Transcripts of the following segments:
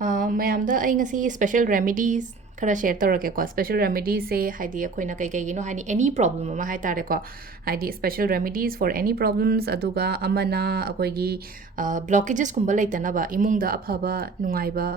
ꯃꯌꯥꯝꯗ ꯑꯩ ꯉꯁꯤ ꯁ꯭ꯄꯦꯁꯦꯜ ꯔꯦꯃꯤꯗꯤꯁ ꯈꯔ ꯁꯦꯌꯔ ꯇꯧꯔꯛꯀꯦꯀꯣ ꯁ꯭ꯄꯦꯁꯦꯜ ꯔꯦꯃꯤꯗꯤꯁꯁꯦ ꯍꯥꯏꯗꯤ ꯑꯩꯈꯣꯏꯅ ꯀꯩꯀꯩꯒꯤꯅꯣ ꯍꯥꯏꯗꯤ ꯑꯦꯅꯤ ꯄ꯭ꯔꯣꯕ꯭ꯂꯝ ꯑꯃ ꯍꯥꯏ ꯇꯥꯔꯦꯀꯣ ꯍꯥꯏꯗꯤ ꯁ꯭ꯄꯦꯁꯦꯜ ꯔꯦꯃꯤꯗꯤꯁ ꯐꯣꯔ ꯑꯦꯅꯤ ꯄ꯭ꯔꯣꯕ꯭ꯂꯝꯁ ꯑꯗꯨꯒ ꯑꯃꯅ ꯑꯩꯈꯣꯏꯒꯤ ꯕ꯭ꯂꯣꯀꯦꯖꯦꯁꯀꯨꯝꯕ ꯂꯩꯇꯅꯕ ꯏꯃꯨꯡꯗ ꯑꯐꯕ ꯅꯨꯡꯉꯥꯏꯕ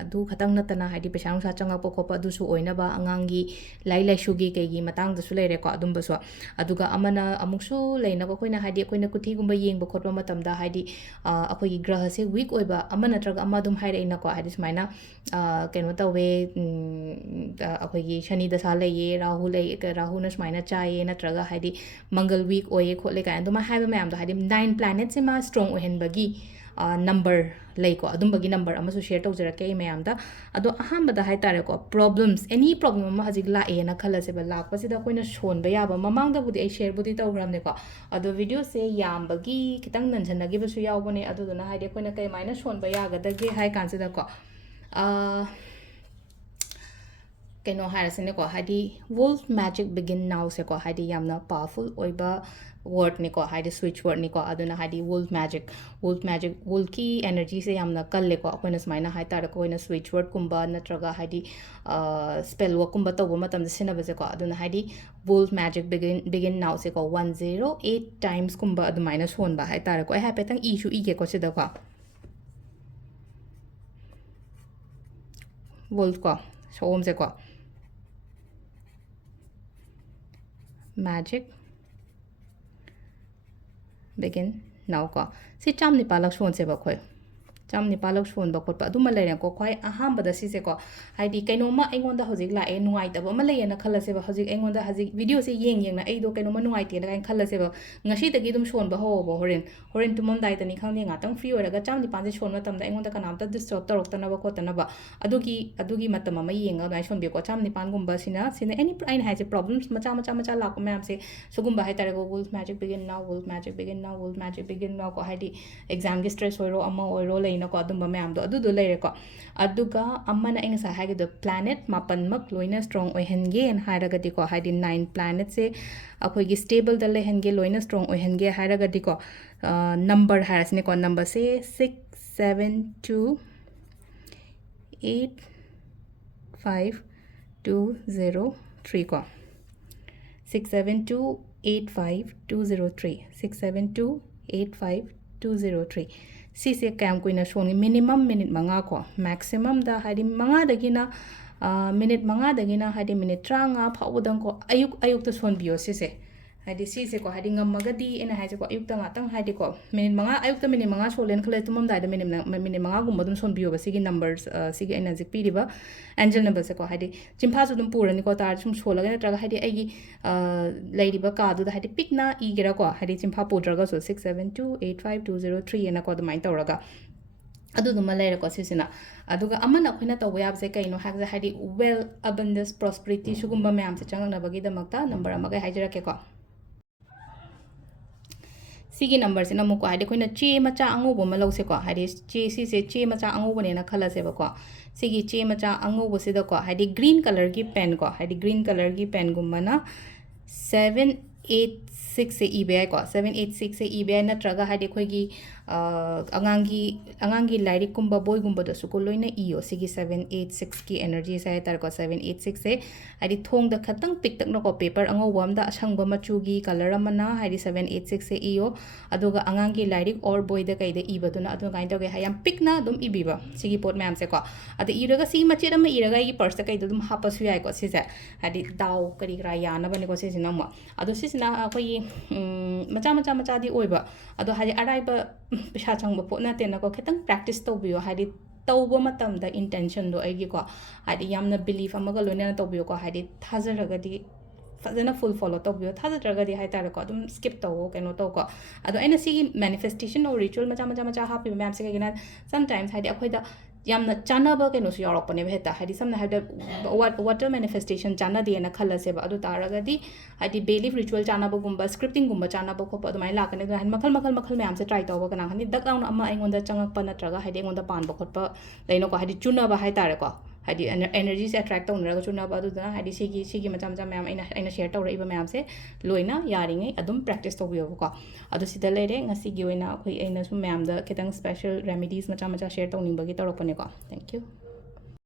ꯑꯗꯨ ꯈꯇꯪ ꯅꯠꯇꯅ ꯍꯥꯏꯗꯤ ꯄꯩꯁꯥ ꯅꯨꯡꯁꯥ ꯆꯪꯉꯛꯄ ꯈꯣꯠꯄ ꯑꯗꯨꯁꯨ ꯑꯣꯏꯅꯕ ꯑꯉꯥꯡꯒꯤ ꯂꯥꯏꯔꯤꯛ ꯂꯥꯏꯁꯨꯒꯤ ꯀꯩꯒꯤ ꯃꯇꯥꯡꯗꯁꯨ ꯂꯩꯔꯦꯀꯣ ꯑꯗꯨꯝꯕꯁꯨ ꯑꯗꯨꯒ ꯑꯃꯅ ꯑꯃꯨꯛꯁꯨ ꯂꯩꯅꯕ ꯑꯩꯈꯣꯏꯅ ꯍꯥꯏꯗꯤ ꯑꯩꯈꯣꯏꯅ ꯀꯨꯊꯤꯒꯨꯝꯕ ꯌꯦꯡꯕ ꯈꯣꯠꯄ ꯃꯇꯝꯗ ꯍꯥꯏꯗꯤ ꯑꯩꯈꯣꯏꯒꯤ ꯒ꯭ꯔꯍꯁꯦ ꯋꯤꯛ ꯑꯣꯏꯕ ꯑꯃ ꯅꯠꯇ꯭ꯔꯒ ꯑꯃ ꯑꯗꯨꯝ ꯍꯥꯏꯔꯛꯏꯅꯀꯣ ꯍꯥꯏꯗꯤ ꯁꯨꯃꯥꯏꯅ ꯀꯩꯅꯣ ꯇꯧꯋꯦ ꯑꯩꯈꯣꯏꯒꯤ ꯁꯅꯤ ꯗꯁꯥ ꯂꯩꯌꯦ ꯔꯥꯍꯨ ꯂꯩ ꯔꯥꯍꯨꯅ ꯁꯨꯃꯥꯏꯅ ꯆꯥꯏꯌꯦ ꯅꯠꯇ꯭ꯔꯒ ꯍꯥꯏꯗꯤ ꯃꯪꯒꯜ ꯋꯤꯛ ꯑꯣꯏꯌꯦ ꯈꯣꯠꯂꯦ ꯀꯥꯏꯅ ꯑꯗꯨꯃꯥꯏꯅ ꯍꯥꯏꯕ ꯃꯌꯥꯝꯗꯣ ꯍꯥꯏꯗꯤ 9 ꯄ꯭ꯂꯥꯅꯦꯠꯁꯦ ꯃꯥ ꯁ꯭ꯇ꯭ꯔꯣꯡ ꯑꯣꯏꯍꯟꯕꯒꯤ ꯅꯝꯕꯔ ꯂꯩꯀꯣ ꯑꯗꯨꯝꯕꯒꯤ ꯅꯝꯕꯔ ꯑꯃꯁꯨ ꯁꯦꯌꯔ ꯇꯧꯖꯔꯛꯀꯦ ꯑꯩ ꯃꯌꯥꯝꯗ ꯑꯗꯣ ꯑꯍꯥꯟꯕꯗ ꯍꯥꯏ ꯇꯥꯔꯦꯀꯣ ꯄ꯭ꯔꯣꯕ꯭ꯂꯝꯁ ꯑꯦꯅꯤ ꯄ꯭ꯔꯣꯕ꯭ꯂꯝ ꯑꯃ ꯍꯧꯖꯤꯛ ꯂꯥꯛꯑꯦꯅ ꯈꯜꯂꯁꯦꯕ ꯂꯥꯛꯄꯁꯤꯗ ꯑꯩꯈꯣꯏꯅ ꯁꯣꯟꯕ ꯌꯥꯕ ꯃꯃꯥꯡꯗꯕꯨꯗꯤ ꯑꯩ ꯁꯦꯌꯔꯕꯨꯗꯤ ꯇꯧꯈ꯭ꯔꯕꯅꯦꯀꯣ ꯑꯗꯣ ꯚꯤꯗꯤꯑꯣꯁꯦ ꯌꯥꯝꯕꯒꯤ ꯈꯤꯇꯪ ꯅꯟꯁꯟꯅꯈꯤꯕꯁꯨ ꯌꯥꯎꯕꯅꯦ ꯑꯗꯨꯗꯨꯅ ꯍꯥꯏꯗꯤ ꯑꯩꯈꯣꯏꯅ ꯀꯃꯥꯏꯅ ꯁꯣꯟꯕ ꯌꯥꯒꯗꯒꯦ ꯍꯥꯏ ꯀꯥꯟꯁꯤꯗꯀꯣ ꯀꯩꯅꯣ ꯍꯥꯏꯔꯁꯤꯅꯦꯀꯣ ꯍꯥꯏꯗꯤ ꯋꯨꯜꯐ ꯃꯦꯖꯤꯛ ꯕꯤꯒꯤꯟ ꯅꯥꯎꯁꯦꯀꯣ ꯍꯥꯏꯗꯤ ꯌꯥꯝꯅ ꯄꯥꯋꯔꯐꯨꯜ ꯑꯣꯏꯕ ꯋꯥꯔꯗꯅꯤꯀꯣ ꯍꯥꯏꯗꯤ ꯁ꯭ꯋꯤꯆ ꯋꯥꯔꯗꯅꯤꯀꯣ ꯑꯗꯨꯅ ꯍꯥꯏꯗꯤ ꯋꯨꯜꯐ ꯃꯦꯖꯤꯛ ꯋꯨꯜꯐꯀꯤ ꯑꯦꯅꯔꯖꯤꯁꯦ ꯌꯥꯝꯅ ꯀꯜꯂꯦꯀꯣ ꯑꯩꯈꯣꯏꯅ ꯁꯨꯃꯥꯏꯅ ꯍꯥꯏ ꯇꯥꯔꯦꯀꯣ ꯑꯩꯈꯣꯏꯅ ꯁ꯭ꯋꯤꯆ ꯋꯥꯔꯗꯀꯨꯝꯕ ꯅꯠꯇ꯭ꯔꯒ ꯍꯥꯏꯗꯤ ꯁ꯭ꯄꯦꯜ ꯋꯥꯔꯛꯀꯨꯝꯕ ꯇꯧꯕ ꯃꯇꯝꯗ ꯁꯤꯖꯤꯟꯅꯕꯁꯦꯀꯣ ꯑꯗꯨꯅ ꯍꯥꯏꯗꯤ ꯋꯨꯜꯐ ꯃꯦꯖꯤꯛ ꯕꯤꯒꯤꯟ ꯅꯥꯎꯁꯦꯀꯣ 108 ꯇꯥꯏꯝꯁꯀꯨꯝꯕ ꯑꯗꯨꯃꯥꯏꯅ ꯁꯣꯟꯕ ꯍꯥꯏ ꯇꯥꯔꯦꯀꯣ ꯑꯩ ꯍꯥꯏꯐꯦꯠꯇꯪ ꯏꯁꯨ ꯏꯒꯦꯀꯣ ꯁꯤꯗꯀꯣ ꯋꯨꯜꯐꯀꯣ ꯁꯣꯝꯁꯦꯀꯣ magic begin now ko si cham ni palak shon se ba khoi ꯆꯥꯝ ꯅꯤꯄꯥꯜꯂꯛ ꯁꯣꯟꯕ ꯈꯣꯠꯄ ꯑꯗꯨꯃ ꯂꯩꯔꯦꯀꯣ ꯈ꯭ꯋꯥꯏ ꯑꯍꯥꯟꯕꯗ ꯁꯤꯁꯦꯀꯣ ꯍꯥꯏꯗꯤ ꯀꯩꯅꯣꯝꯃ ꯑꯩꯉꯣꯟꯗ ꯍꯧꯖꯤꯛ ꯂꯥꯛꯑꯦ ꯅꯨꯡꯉꯥꯏꯇꯕ ꯑꯃ ꯂꯩꯌꯦꯅ ꯈꯜꯂꯁꯦꯕ ꯍꯧꯖꯤꯛ ꯑꯩꯉꯣꯟꯗ ꯍꯧꯖꯤꯛ ꯚꯤꯗꯤꯑꯣꯁꯦ ꯌꯦꯡꯅ ꯑꯩꯗꯣ ꯀꯩꯅꯣꯝꯃ ꯅꯨꯡꯉꯥꯏꯇꯦꯅ ꯀꯥꯏꯅ ꯈꯜꯂꯁꯦꯕ ꯉꯁꯤꯗꯒꯤ ꯑꯗꯨꯝ ꯁꯣꯟꯕ ꯍꯧꯋꯣꯕ ꯍꯣꯔꯦꯟ ꯇꯨꯝꯃꯝꯗꯥꯏꯗꯅꯤ ꯈꯪꯗꯦ ꯉꯥꯛꯇꯪ ꯐ꯭ꯔꯤ ꯑꯣꯏꯔꯒ ꯆꯥꯝ ꯅꯤꯄꯥꯟꯁꯦ ꯁꯣꯟꯕ ꯃꯇꯝꯗ ꯑꯩꯉꯣꯟꯗ ꯀꯅꯥꯝꯇ ꯗꯤꯁꯇꯔꯕ ꯇꯧꯔꯛꯇꯅꯕ ꯈꯣꯠꯇꯅꯕ ꯑꯗꯨꯒꯤ ꯃꯇꯝ ꯑꯃ ꯌꯦꯡꯉꯒ ꯑꯗꯨꯃꯥꯏꯅ ꯁꯣꯟꯕꯤꯌꯨꯀꯣ ꯆꯥꯝ ꯅꯤꯄꯥꯟꯒꯨꯝꯕ ꯁꯤꯅ ꯑꯦꯅꯤ ꯑꯩꯅ ꯍꯥꯏꯁꯦ ꯄ꯭ꯔꯣꯕ꯭ꯂꯝꯁ ꯃꯆꯥ ꯂꯥꯛꯄ ꯃꯌꯥꯝꯁꯦ ꯁꯤꯒꯨꯝꯕ ꯍꯥꯏꯇꯥꯔꯦꯀꯣ ꯋꯨꯜꯐ ꯃꯦꯖꯤꯛ ꯕꯤꯒꯤꯟ ꯅꯥꯎ ꯋꯨꯜꯐ ꯃꯦꯖꯤꯛ ꯕꯤꯒꯤꯟ ꯅꯥꯎ ꯋꯨꯜꯐ ꯃꯦꯖꯤꯛ ꯕꯤꯒꯤꯟ ꯅꯥꯎ ꯀꯣ ꯍꯥꯏꯗꯤ ꯑꯦꯛꯖꯥꯝꯒꯤ ꯁ꯭ꯇ꯭ꯔꯦꯁ ꯑꯣꯏꯔꯣ ꯑꯃ ꯑꯣꯏꯔꯣ ꯂꯩꯅꯀꯣ ꯑꯗꯨꯝꯕ ꯃꯌꯥꯝꯗꯣ ꯑꯗꯨꯗꯣ ꯂꯩꯔꯦꯀꯣ ꯑꯗꯨꯒ ꯑꯃꯅ ꯑꯩ ꯉꯁꯥꯏ ꯍꯥꯏꯈꯤꯕꯗꯣ ꯄ꯭ꯂꯥꯅꯦꯠ ꯃꯥꯄꯟꯃꯛ ꯂꯣꯏꯅ ꯁ꯭ꯇ꯭ꯔꯣꯡ ꯑꯣꯏꯍꯟꯒꯦꯅ ꯍꯥꯏꯔꯒꯗꯤꯀꯣ ꯍꯥꯏꯗꯤ 9 ꯄ꯭ꯂꯥꯅꯦꯠꯁꯦ ꯑꯩꯈꯣꯏꯒꯤ ꯁ꯭ꯇꯦꯕꯜꯗ ꯂꯩꯍꯟꯒꯦ ꯂꯣꯏꯅ ꯁ꯭ꯇ꯭ꯔꯣꯡ ꯑꯣꯏꯍꯟꯒꯦ ꯍꯥꯏꯔꯒꯗꯤꯀꯣ ꯅꯝꯕꯔ ꯍꯥꯏꯔꯁꯤꯅꯦꯀꯣ ꯅꯝꯕꯔꯁꯦ 6 7 2 8 5 2 0 3 ꯀꯣ 67285 203 67285 203 ꯁꯤꯁꯦ ꯀꯌꯥꯝ ꯀꯨꯏꯅ ꯁꯣꯟꯒꯦ ꯃꯤꯅꯤꯃꯝ ꯃꯤꯅꯤꯠ ꯃꯉꯥ ꯀꯣ ꯃꯦꯛꯁꯤꯃꯝꯗ ꯍꯥꯏꯗꯤ ꯃꯤꯅꯤꯠ ꯃꯉꯥꯗꯒꯤꯅ ꯍꯥꯏꯗꯤ ꯃꯤꯅꯤꯠ 35 ꯐꯥꯎꯕꯗꯪꯀꯣ ꯑꯌꯨꯛꯇ ꯁꯣꯟꯕꯤꯌꯣ ꯁꯤꯁꯦ ꯍꯥꯏꯗꯤ ꯁꯤꯁꯦꯀꯣ ꯍꯥꯏꯗꯤ ꯉꯝꯃꯒꯗꯤ ꯑꯩꯅ ꯍꯥꯏꯁꯦꯀꯣ ꯑꯌꯨꯛꯇ ꯉꯥꯛꯇꯪ ꯍꯥꯏꯗꯤꯀꯣ ꯃꯤꯅꯤꯠ ꯃꯉꯥ ꯑꯌꯨꯛꯇ ꯃꯤꯅꯤꯠ ꯃꯉꯥ ꯁꯣꯜꯂꯦꯅ ꯈꯜꯂꯦ ꯇꯨꯝꯃꯝꯗꯥꯏꯗ ꯃꯤꯅꯤꯠ ꯃꯉꯥꯒꯨꯝꯕ ꯑꯗꯨꯝ ꯁꯣꯟꯕꯤꯌꯣꯕ ꯁꯤꯒꯤ ꯅꯝꯕꯔꯁ ꯁꯤꯒꯤ ꯑꯩꯅ ꯍꯧꯖꯤꯛ ꯄꯤꯔꯤꯕ ꯑꯦꯟꯖꯦꯜ ꯅꯝꯕꯔꯁꯦꯀꯣ ꯍꯥꯏꯗꯤ ꯆꯤꯟꯐꯥꯁꯨ ꯑꯗꯨꯝ ꯄꯨꯔꯅꯤꯀꯣ ꯇꯥꯔꯗꯤ ꯁꯨꯝ ꯁꯣꯜꯂꯒ ꯅꯠꯇ꯭ꯔꯒ ꯍꯥꯏꯗꯤ ꯑꯩꯒꯤ ꯂꯩꯔꯤꯕ ꯀꯥꯗꯨꯗ ꯍꯥꯏꯗꯤ ꯄꯤꯛꯅ ꯏꯒꯦꯔꯥꯀꯣ ꯍꯥꯏꯗꯤ ꯆꯤꯟꯐꯥ ꯄꯨꯗ꯭ꯔꯒꯁꯨ 67285 203 ꯑꯅꯀꯣ ꯑꯗꯨꯃꯥꯏꯅ ꯇꯧꯔꯒ ꯑꯗꯨꯗꯨꯃ ꯂꯩꯔꯦꯀꯣ ꯁꯤꯁꯤꯅ ꯑꯗꯨꯒ ꯑꯃꯅ ꯑꯩꯈꯣꯏꯅ ꯇꯧꯕ ꯌꯥꯕꯁꯦ ꯀꯩꯅꯣ ꯍꯥꯏꯕꯁꯦ ꯍꯥꯏꯗꯤ ꯋꯦꯜ ꯑꯕꯟꯗꯦꯟꯁ ꯄ꯭ꯔꯣꯁꯄꯔꯤꯇꯤ ꯁꯤꯒꯨꯝꯕ ꯃꯌꯥꯝꯁꯦ ꯆꯪꯉꯛꯅꯕꯒꯤꯗꯃꯛꯇ ꯅꯝꯕꯔ ꯑꯃꯒ ꯍꯥꯏꯖꯔꯛꯀꯦꯀꯣ ꯁꯤꯒꯤ ꯅꯝꯕꯔꯁꯤꯅ ꯑꯃꯨꯛꯀꯣ ꯍꯥꯏꯗꯤ ꯑꯩꯈꯣꯏꯅ ꯆꯦ ꯃꯆꯥ ꯑꯉꯧꯕ ꯑꯃ ꯂꯧꯁꯦꯀꯣ ꯍꯥꯏꯗꯤ ꯁꯤꯁꯦ ꯆꯦ ꯃꯆꯥ ꯑꯉꯧꯕꯅꯦꯅ ꯈꯜꯂꯁꯦꯕꯀꯣ ꯁꯤꯒꯤ ꯆꯦ ꯃꯆꯥ ꯑꯉꯧꯕꯁꯤꯗꯀꯣ ꯍꯥꯏꯗꯤ ꯒ꯭ꯔꯤꯟ ꯀꯂꯔꯒꯤ ꯄꯦꯟ ꯀꯣ ꯍꯥꯏꯗꯤ ꯒ꯭ꯔꯤꯟ ꯀꯂꯔꯒꯤ ꯄꯦꯟꯒꯨꯝꯕꯅ 786ꯁꯦ ꯏꯕ ꯌꯥꯏꯀꯣ 786ꯁꯦ ꯏꯕ ꯌꯥꯏ ꯅꯠꯇ꯭ꯔꯒ ꯍꯥꯏꯗꯤ ꯑꯩꯈꯣꯏꯒꯤ ꯑꯉꯥꯡꯒꯤ ꯂꯥꯏꯔꯤꯛꯀꯨꯝꯕ ꯕꯣꯏꯒꯨꯝꯕꯗꯁꯨꯀꯣ ꯂꯣꯏꯅ ꯏꯌꯣ ꯁꯤꯒꯤ 786ꯀꯤ ꯑꯦꯅꯔꯖꯤꯁꯦ ꯍꯥꯏꯇꯥꯔꯦꯀꯣ 786ꯁꯦ ꯍꯥꯏꯗꯤ ꯊꯣꯡꯗ ꯈꯇꯪ ꯄꯤꯛꯇꯛꯅꯀꯣ ꯄꯦꯄꯔ ꯑꯉꯧꯕ ꯑꯝꯗ ꯑꯁꯪꯕ ꯃꯆꯨꯒꯤ ꯀꯂꯔ ꯑꯃꯅ ꯍꯥꯏꯗꯤ 786ꯁꯦ ꯏꯌꯣ ꯑꯗꯨꯒ ꯑꯉꯥꯡꯒꯤ ꯂꯥꯏꯔꯤꯛ ꯑꯣꯔ ꯕꯣꯏꯗ ꯀꯩꯗ ꯏꯕꯗꯨꯅ ꯑꯗꯨꯃꯥꯏꯅ ꯇꯧꯒꯦ ꯌꯥꯝ ꯄꯤꯛꯅ ꯑꯗꯨꯝ ꯏꯕꯤꯕ ꯁꯤꯒꯤ ꯄꯣꯠ ꯃꯌꯥꯝꯁꯦꯀꯣ ꯑꯗ ꯏꯔꯒ ꯁꯤ ꯃꯆꯦꯠ ꯑꯃ ꯏꯔꯒ ꯑꯩꯒꯤ ꯄꯔꯁꯇ ꯀꯩꯗ ꯑꯗꯨꯝ ꯍꯥꯞꯄꯁꯨ ꯌꯥꯏꯀꯣ ꯁꯤꯁꯦ ꯍꯥꯏꯗꯤ ꯗꯥꯎ ꯀꯔꯤ ꯀꯔꯥ ꯌꯥꯅꯕꯅꯦꯀꯣ ꯁꯤꯁꯤꯅ ꯑꯃꯨꯛ ꯑꯗꯣ ꯁꯤꯁꯤꯅ ꯑꯩꯈꯣꯏꯒꯤ ꯃꯆꯥꯗꯤ ꯑꯣꯏꯕ ꯑꯗꯣ ꯍꯥꯏꯗꯤ ꯑꯔꯥꯏꯕ ꯄꯩꯁꯥ ꯆꯪꯕ ꯄꯣꯠ ꯅꯠꯇꯦꯅꯀꯣ ꯈꯤꯇꯪ ꯄ꯭ꯔꯦꯛꯇꯤꯁ ꯇꯧꯕꯤꯌꯣ ꯍꯥꯏꯗꯤ ꯇꯧꯕ ꯃꯇꯝꯗ ꯏꯟꯇꯦꯟꯁꯟꯗꯣ ꯑꯩꯒꯤꯀꯣ ꯍꯥꯏꯗꯤ ꯌꯥꯝꯅ ꯕꯤꯂꯤꯐ ꯑꯃꯒ ꯂꯣꯏꯅꯅ ꯇꯧꯕꯤꯌꯣꯀꯣ ꯍꯥꯏꯗꯤ ꯊꯥꯖꯔꯒꯗꯤ ꯐꯖꯅ ꯐꯨꯜ ꯐꯣꯂꯣ ꯇꯧꯕꯤꯌꯣ ꯊꯥꯖꯗ꯭ꯔꯒꯗꯤ ꯍꯥꯏꯇꯥꯔꯦꯀꯣ ꯑꯗꯨꯝ ꯁ꯭ꯀꯤꯞ ꯇꯧꯋꯣ ꯀꯩꯅꯣ ꯇꯧꯀꯣ ꯑꯗꯣ ꯑꯩꯅ ꯁꯤꯒꯤ ꯃꯦꯅꯤꯐꯦꯁꯇꯦꯁꯟ ꯑꯣꯔ ꯔꯤꯆꯨꯋꯦꯜ ꯃꯆꯥ ꯍꯥꯞꯄꯤꯕ ꯃꯌꯥꯝꯁꯦ ꯀꯩꯒꯤꯅꯣ ꯁꯝꯇꯥꯏꯝꯁ ꯍꯥꯏꯗꯤ ꯑꯩꯈꯣꯏꯗ ꯌꯥꯝꯅ ꯆꯥꯟꯅꯕ ꯀꯩꯅꯣꯁꯨ ꯌꯥꯎꯔꯛꯄꯅꯦꯕ ꯍꯦꯛꯇ ꯍꯥꯏꯗꯤ ꯁꯝꯅ ꯍꯥꯏꯔꯕꯗ ꯋꯥꯇꯔ ꯃꯦꯅꯤꯐꯦꯁꯇꯦꯁꯟ ꯆꯥꯟꯅꯗꯦꯅ ꯈꯜꯂꯁꯦꯕ ꯑꯗꯨ ꯇꯥꯔꯒꯗꯤ ꯍꯥꯏꯗꯤ ꯕꯦꯂꯤꯐ ꯔꯤꯆꯨꯋꯦꯜ ꯆꯥꯟꯅꯕꯒꯨꯝꯕ ꯁ꯭ꯀ꯭ꯔꯤꯞꯇꯤꯡꯒꯨꯝꯕ ꯆꯥꯟꯅꯕ ꯈꯣꯠꯄ ꯑꯗꯨꯃꯥꯏꯅ ꯂꯥꯛꯀꯅꯤ ꯑꯗꯨꯅ ꯍꯥꯏꯗꯤ ꯃꯈꯜ ꯃꯌꯥꯝꯁꯦ ꯇ꯭ꯔꯥꯏ ꯇꯧꯕ ꯀꯅꯥ ꯈꯪꯅꯤ ꯗꯛ ꯂꯥꯎꯅ ꯑꯃ ꯑꯩꯉꯣꯟꯗ ꯆꯪꯉꯛꯄ ꯅꯠꯇ꯭ꯔꯒ ꯍꯥꯏꯗꯤ ꯑꯩꯉꯣꯟꯗ ꯄꯥꯟꯕ ꯈꯣꯠꯄ ꯂꯩꯅꯀꯣ ꯍꯥꯏꯗꯤ ꯆꯨꯅꯕ ꯍꯥꯏꯇꯥꯔꯦꯀꯣ ꯍꯥꯏꯗꯤ ꯑꯦꯅꯔꯖꯤꯁꯦ ꯑꯦꯇ꯭ꯔꯦꯛ ꯇꯧꯅꯔꯒ ꯆꯨꯅꯕ ꯑꯗꯨꯗꯨꯅ ꯍꯥꯏꯗꯤ ꯁꯤꯒꯤ ꯃꯆꯥ ꯃꯆꯥ ꯃꯌꯥꯝ ꯑꯩꯅ ꯁꯦꯌꯔ ꯇꯧꯔꯛꯏꯕ ꯃꯌꯥꯝꯁꯦ ꯂꯣꯏꯅ ꯌꯥꯔꯤꯉꯩ ꯑꯗꯨꯝ ꯄ꯭ꯔꯦꯛꯇꯤꯁ ꯇꯧꯕꯤꯌꯣꯕꯀꯣ ꯑꯗꯣ ꯁꯤꯗ ꯂꯩꯔꯦ ꯉꯁꯤꯒꯤ ꯑꯣꯏꯅ ꯑꯩꯅ ꯁꯨꯝ ꯃꯌꯥꯝꯗ ꯈꯤꯇꯪ ꯁ꯭ꯄꯦꯁꯦꯜ ꯔꯦꯃꯤꯗꯤꯁ ꯃꯆꯥ ꯃꯆꯥ ꯁꯦꯌꯔ ꯇꯧꯅꯤꯡꯕꯒꯤ ꯇꯧꯔꯛꯄꯅꯦꯀꯣ ꯊꯦꯡꯛ ꯌꯨ